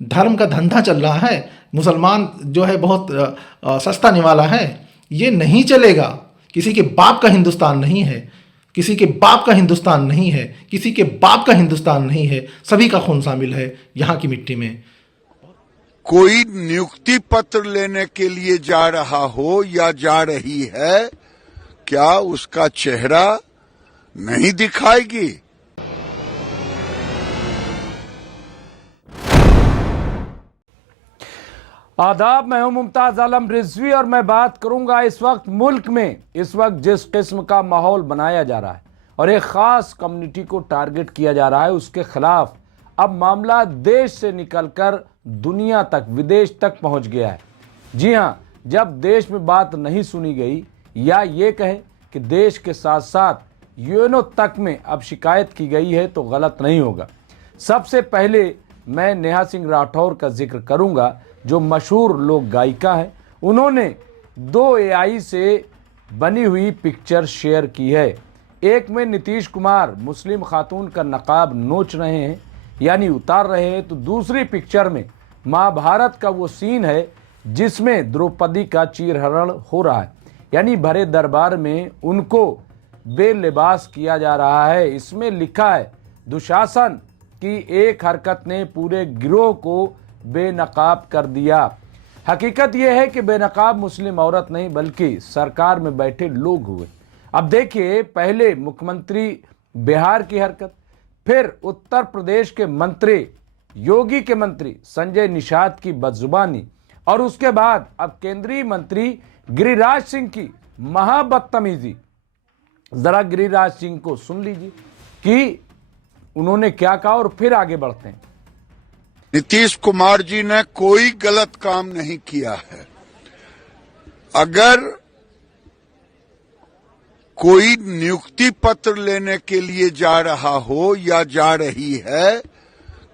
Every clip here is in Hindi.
धर्म का धंधा चल रहा है, मुसलमान जो है बहुत सस्ता निवाला है, ये नहीं चलेगा। किसी के बाप का हिंदुस्तान नहीं है, किसी के बाप का हिंदुस्तान नहीं है, किसी के बाप का हिंदुस्तान नहीं है। सभी का खून शामिल है यहाँ की मिट्टी में। कोई नियुक्ति पत्र लेने के लिए जा रहा हो या जा रही है, क्या उसका चेहरा नहीं दिखाएगी? आदाब, मैं हूं मुमताज आलम रिजवी और मैं बात करूंगा इस वक्त मुल्क में जिस किस्म का माहौल बनाया जा रहा है और एक खास कम्युनिटी को टारगेट किया जा रहा है, उसके खिलाफ अब मामला देश से निकलकर दुनिया तक, विदेश तक पहुंच गया है। जी हां, जब देश में बात नहीं सुनी गई या ये कहें कि देश के साथ साथ यूएनओ तक में अब शिकायत की गई है तो गलत नहीं होगा। सबसे पहले मैं नेहा सिंह राठौर का जिक्र करूंगा, जो मशहूर लोक गायिका है। उन्होंने 2 AI से बनी हुई पिक्चर शेयर की है। एक में नीतीश कुमार मुस्लिम खातून का नकाब नोच रहे हैं, यानी उतार रहे हैं, तो दूसरी पिक्चर में महाभारत का वो सीन है जिसमें द्रौपदी का चीरहरण हो रहा है, यानी भरे दरबार में उनको बेलिबास किया जा रहा है। इसमें लिखा है दुशासन की एक हरकत ने पूरे गिरोह को बेनकाब कर दिया। हकीकत यह है कि बेनकाब मुस्लिम औरत नहीं बल्कि सरकार में बैठे लोग हुए। अब देखिए, पहले मुख्यमंत्री बिहार की हरकत, फिर उत्तर प्रदेश के मंत्री, योगी के मंत्री संजय निषाद की बदजुबानी, और उसके बाद अब केंद्रीय मंत्री गिरिराज सिंह की महाबदतमीजी। जरा गिरिराज सिंह को सुन लीजिए कि उन्होंने क्या कहा और फिर आगे बढ़ते हैं। नीतीश कुमार जी ने कोई गलत काम नहीं किया है। अगर कोई नियुक्ति पत्र लेने के लिए जा रहा हो या जा रही है,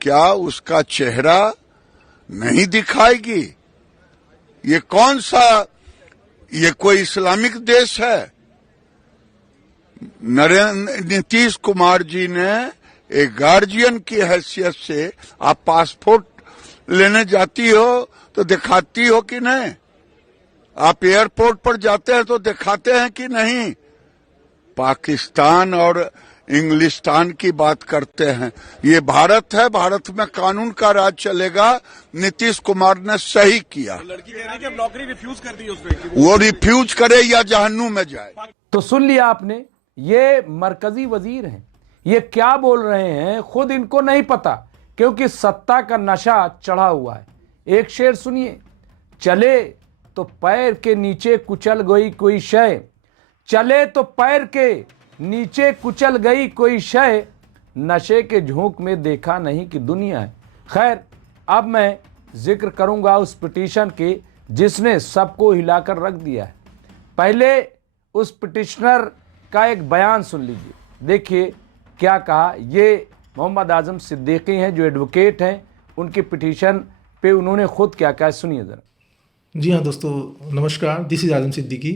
क्या उसका चेहरा नहीं दिखाएगी? ये कौन सा, ये कोई इस्लामिक देश है? नीतीश कुमार जी ने एक गार्जियन की हैसियत से, आप पासपोर्ट लेने जाती हो तो दिखाती हो कि नहीं? आप एयरपोर्ट पर जाते हैं तो दिखाते हैं कि नहीं? पाकिस्तान और इंग्लिस्तान की बात करते हैं। ये भारत है, भारत में कानून का राज चलेगा। नीतीश कुमार ने सही किया। लड़की कह रही है कि नौकरी रिफ्यूज कर दी उसने, वो रिफ्यूज करे या जहन्नुम में जाए। तो सुन लिया आपने, ये मरकजी वजीर हैं, ये क्या बोल रहे हैं खुद इनको नहीं पता, क्योंकि सत्ता का नशा चढ़ा हुआ है। एक शेर सुनिए, चले तो पैर के नीचे कुचल गई कोई शय, चले तो पैर के नीचे कुचल गई कोई शय, नशे के झोंक में देखा नहीं कि दुनिया है। खैर, अब मैं जिक्र करूंगा उस पिटीशन के जिसने सबको हिलाकर रख दिया है। पहले उस पिटिशनर का एक बयान सुन लीजिए, देखिए क्या कहा। ये मोहम्मद आजम सिद्दीकी हैं जो एडवोकेट हैं, उनकी पिटीशन पे उन्होंने खुद क्या कहा, सुनिए जरा। जी हाँ दोस्तों, नमस्कार। दिस इज आजम सिद्दीकी।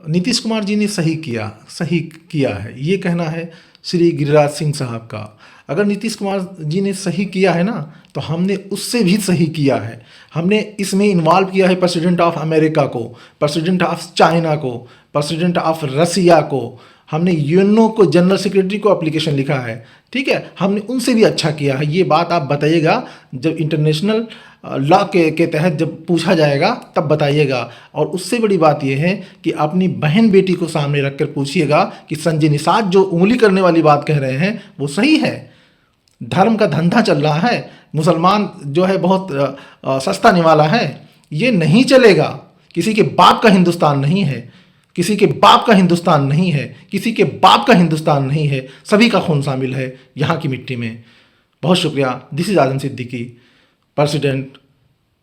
नीतीश कुमार जी ने सही किया है, ये कहना है श्री गिरिराज सिंह साहब का। अगर नीतीश कुमार जी ने सही किया है ना, तो हमने उससे भी सही किया है। हमने इसमें इन्वॉल्व किया है प्रेसिडेंट ऑफ अमेरिका को, प्रेसिडेंट ऑफ चाइना को, प्रेसिडेंट ऑफ रसिया को, हमने यूएनओ को, जनरल सेक्रेटरी को एप्लीकेशन लिखा है। ठीक है, हमने उनसे भी अच्छा किया है। ये बात आप बताइएगा जब इंटरनेशनल लॉ के तहत जब पूछा जाएगा तब बताइएगा। और उससे बड़ी बात यह है कि अपनी बहन बेटी को सामने रखकर पूछिएगा कि संजय निषाद जो उंगली करने वाली बात कह रहे हैं वो सही है। धर्म का धंधा चल रहा है, मुसलमान जो है बहुत सस्ता निवाला है, ये नहीं चलेगा। किसी के बाप का हिंदुस्तान नहीं है, किसी के बाप का हिंदुस्तान नहीं है, किसी के बाप का हिंदुस्तान नहीं है। सभी का खून शामिल है यहाँ की मिट्टी में। बहुत शुक्रिया। This is Azam Siddiqui, president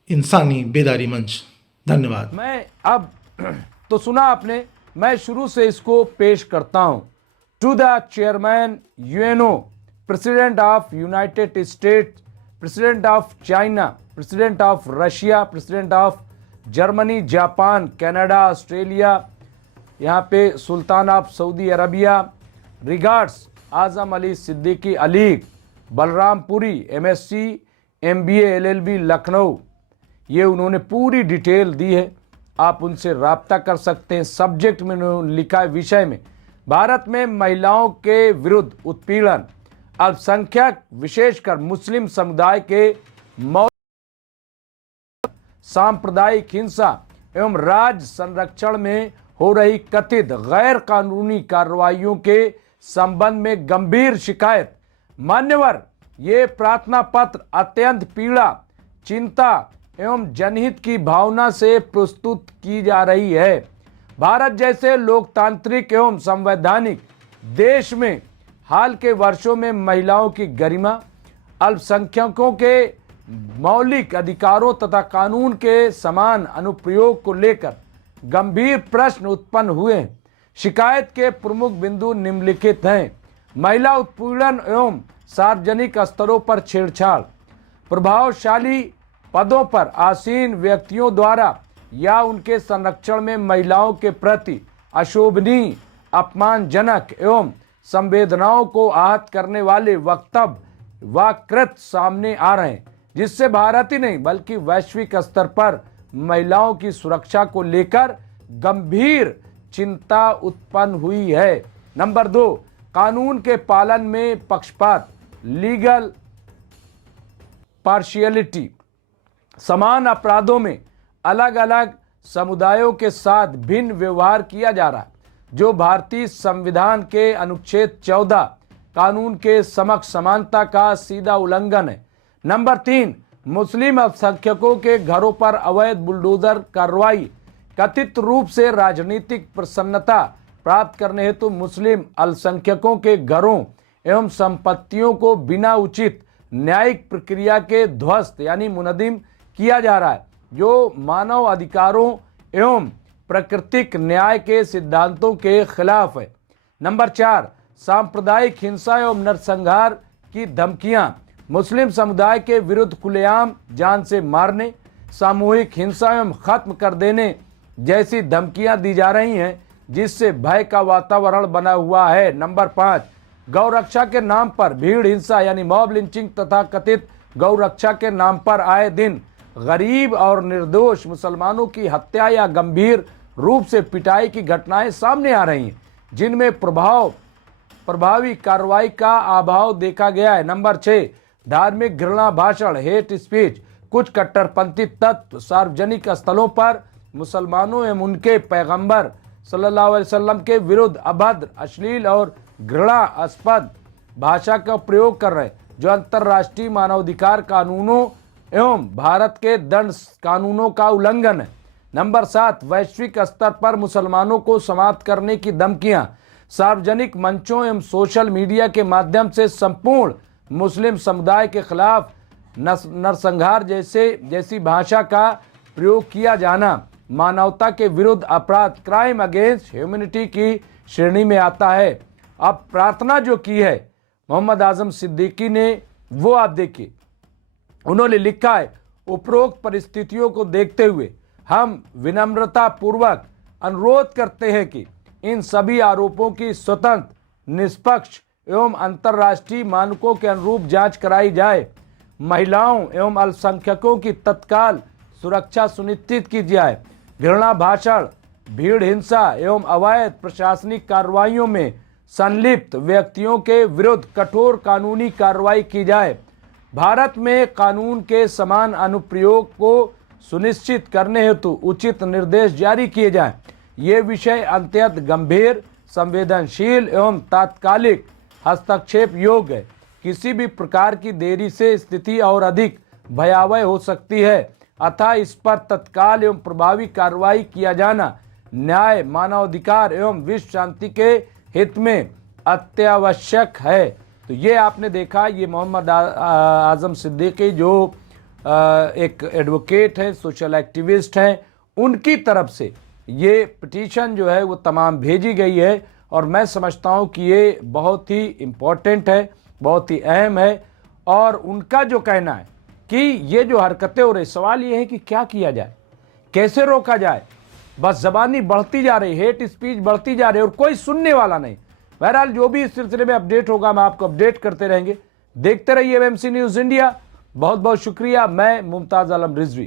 इंसानी बेदारी मंच। धन्यवाद। मैं अब तो सुना आपने, मैं शुरू से इसको पेश करता हूं। To the chairman UNO, president of United States, president of China, president of Russia, president of Germany, Japan, Canada, Australia, यहाँ पे sultan of Saudi Arabia, regards Azam Ali Siddiqui Alig, Balrampuri, MSc MBA LLB Lucknow, ये उन्होंने पूरी डिटेल दी है, आप उनसे राब्ता कर सकते हैं। सब्जेक्ट में उन्होंने लिखा है, विषय में भारत में महिलाओं के विरुद्ध उत्पीड़न, अल्पसंख्यक विशेषकर मुस्लिम समुदाय के सांप्रदायिक हिंसा एवं राज्य संरक्षण में हो रही कथित गैर कानूनी कार्रवाइयों के संबंध में गंभीर शिकायत। मान्यवर, ये प्रार्थना पत्र अत्यंत पीड़ा, चिंता एवं जनहित की भावना से प्रस्तुत की जा रही है। भारत जैसे लोकतांत्रिक एवं संवैधानिक देश में हाल के वर्षों में महिलाओं की गरिमा, अल्पसंख्यकों के मौलिक अधिकारों तथा कानून के समान अनुप्रयोग को लेकर गंभीर प्रश्न उत्पन्न हुए हैं। शिकायत के प्रमुख बिंदु निम्नलिखित हैं। महिला उत्पीड़न एवं सार्वजनिक स्तरों पर छेड़छाड़, प्रभावशाली पदों पर आसीन व्यक्तियों द्वारा या उनके संरक्षण में महिलाओं के प्रति अशोभनीय, अपमानजनक एवं संवेदनाओं को आहत करने वाले वक्तव्य व कृत्य सामने आ रहे हैं, जिससे भारत ही नहीं बल्कि वैश्विक स्तर पर महिलाओं की सुरक्षा को लेकर गंभीर चिंता उत्पन्न हुई है। नंबर 2, कानून के पालन में पक्षपात, लीगल पार्शियलिटी। समान अपराधों में अलग अलग समुदायों के साथ भिन्न व्यवहार किया जा रहा है, जो भारतीय संविधान के अनुच्छेद 14 कानून के समक्ष समानता का सीधा उल्लंघन है। नंबर 3, मुस्लिम अल्पसंख्यकों के घरों पर अवैध बुलडोजर कार्रवाई, कथित रूप से राजनीतिक प्रसन्नता प्राप्त करने हेतु मुस्लिम अल्पसंख्यकों के घरों एवं संपत्तियों को बिना उचित न्यायिक प्रक्रिया के ध्वस्त यानी मुनहदिम किया जा रहा है, जो मानव अधिकारों एवं प्राकृतिक न्याय के सिद्धांतों के खिलाफ है। नंबर 4, सांप्रदायिक हिंसा एवं नरसंहार की धमकियां, मुस्लिम समुदाय के विरुद्ध खुलेआम जान से मारने, सामूहिक हिंसा एवं खत्म कर देने जैसी धमकियां दी जा रही हैं, जिससे भय का वातावरण बना हुआ है। नंबर 5, गौरक्षा के नाम पर भीड़ हिंसा यानी मॉब लिंचिंग तथा कथित गौरक्षा के नाम पर आए दिन गरीब और निर्दोष मुसलमानों की हत्या या गंभीर रूप से पिटाई की घटनाएं सामने आ रही हैं, जिनमें प्रभावी कार्रवाई का अभाव देखा गया है। नंबर 6, धार्मिक घृणा भाषण, हेट स्पीच, कुछ कट्टरपंथी तत्व सार्वजनिक स्थलों पर मुसलमानों एवं उनके पैगंबर सल्लल्लाहु अलैहि वसल्लम के विरुद्ध अभद्र, अश्लील और घृणास्पद भाषा का प्रयोग कर रहे हैं, जो अंतर्राष्ट्रीय मानवाधिकार कानूनों एवं भारत के दंड कानूनों का उल्लंघन है। नंबर 7, वैश्विक स्तर पर मुसलमानों को समाप्त करने की धमकियां, सार्वजनिक मंचों एवं सोशल मीडिया के माध्यम से संपूर्ण मुस्लिम समुदाय के खिलाफ नरसंहार जैसी भाषा का प्रयोग किया जाना मानवता के विरुद्ध अपराध, क्राइम अगेंस्ट ह्यूमैनिटी की श्रेणी में आता है। अब प्रार्थना जो की है मोहम्मद आजम सिद्दीकी ने, वो आप देखिए, उन्होंने लिखा है, उपरोक्त परिस्थितियों को देखते हुए हम विनम्रता पूर्वक अनुरोध करते हैं कि इन सभी आरोपों की स्वतंत्र, निष्पक्ष एवं अंतर्राष्ट्रीय मानकों के अनुरूप जांच कराई जाए। महिलाओं एवं अल्पसंख्यकों की तत्काल सुरक्षा सुनिश्चित की जाए। घृणा भाषण, भीड़ हिंसा एवं अवैध प्रशासनिक कार्रवाइयों में संलिप्त व्यक्तियों के विरुद्ध कठोर कानूनी कार्रवाई की जाए। भारत में कानून के समान अनुप्रयोग को सुनिश्चित करने हेतु उचित निर्देश जारी किए जाएं। ये विषय अत्यंत गंभीर, संवेदनशील एवं तात्कालिक हस्तक्षेप योग्य है। किसी भी प्रकार की देरी से स्थिति और अधिक भयावह हो सकती है, अतः इस पर तत्काल एवं प्रभावी कार्रवाई किया जाना न्याय, मानवाधिकार एवं विश्व शांति के हित में अत्यावश्यक है। तो ये आपने देखा, ये मोहम्मद आजम सिद्दीकी जो एक एडवोकेट हैं, सोशल एक्टिविस्ट हैं, उनकी तरफ से ये पिटीशन जो है वो तमाम भेजी गई है। और मैं समझता हूँ कि ये बहुत ही इम्पोर्टेंट है, बहुत ही अहम है। और उनका जो कहना है कि ये जो हरकतें हो रही, सवाल ये है कि क्या किया जाए, कैसे रोका जाए। बस जबानी बढ़ती जा रही, हेट स्पीच बढ़ती जा रही है और कोई सुनने वाला नहीं। बहरहाल जो भी इस सिलसिले में अपडेट होगा, हम आपको अपडेट करते रहेंगे। देखते रहिए एमएमसी न्यूज़ इंडिया। बहुत बहुत शुक्रिया। मैं मुमताज आलम रिजवी।